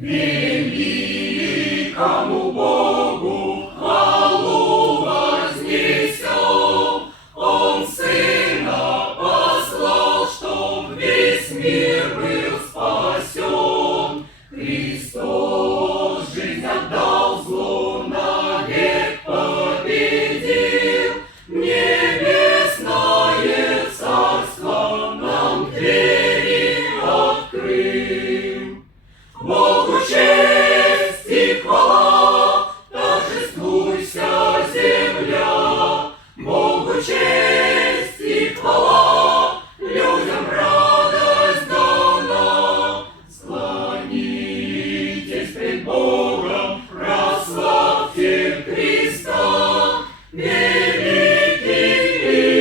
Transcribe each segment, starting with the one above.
Великому Богу хвалу вознесем. Он Сына послал, чтоб весь мир был спасен. Христос жизнь отдал, зло навек победил. Небесное царство нам двери открыл. Богу честь и хвала, торжествуйся, земля. Богу честь и хвала, людям радость дана. Склонитесь пред Богом, прославьте Христа. Великий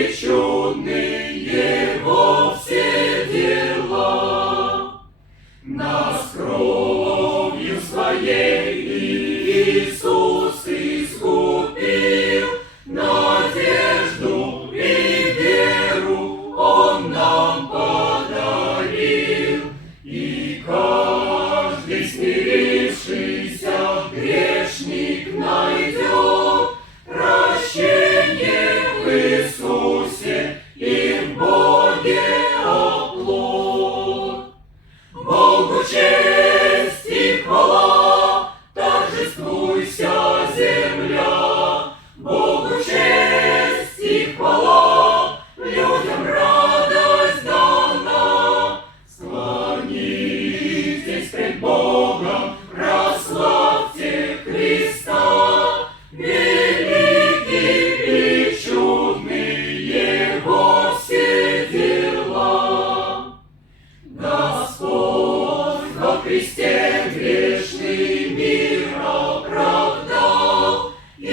и чудный Его все дела. Нас кровью Своей Иисус искупил, надежду и веру Он нам подарил. И каждый смирившийся грешник найдет прощение в Иисусе и в Боге оплот. Богу честь и хвала, торжествуйся, земля. Богу честь и хвала, людям радость дана. Склонитесь пред Богом, прославьте Христа. Великий и чудный Его все дела. Господь во Христе грешный мир оправдал, и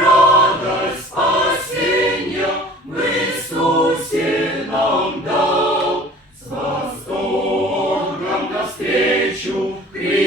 радость спасения в Иисусе нам дал. С восторгом навстречу Христу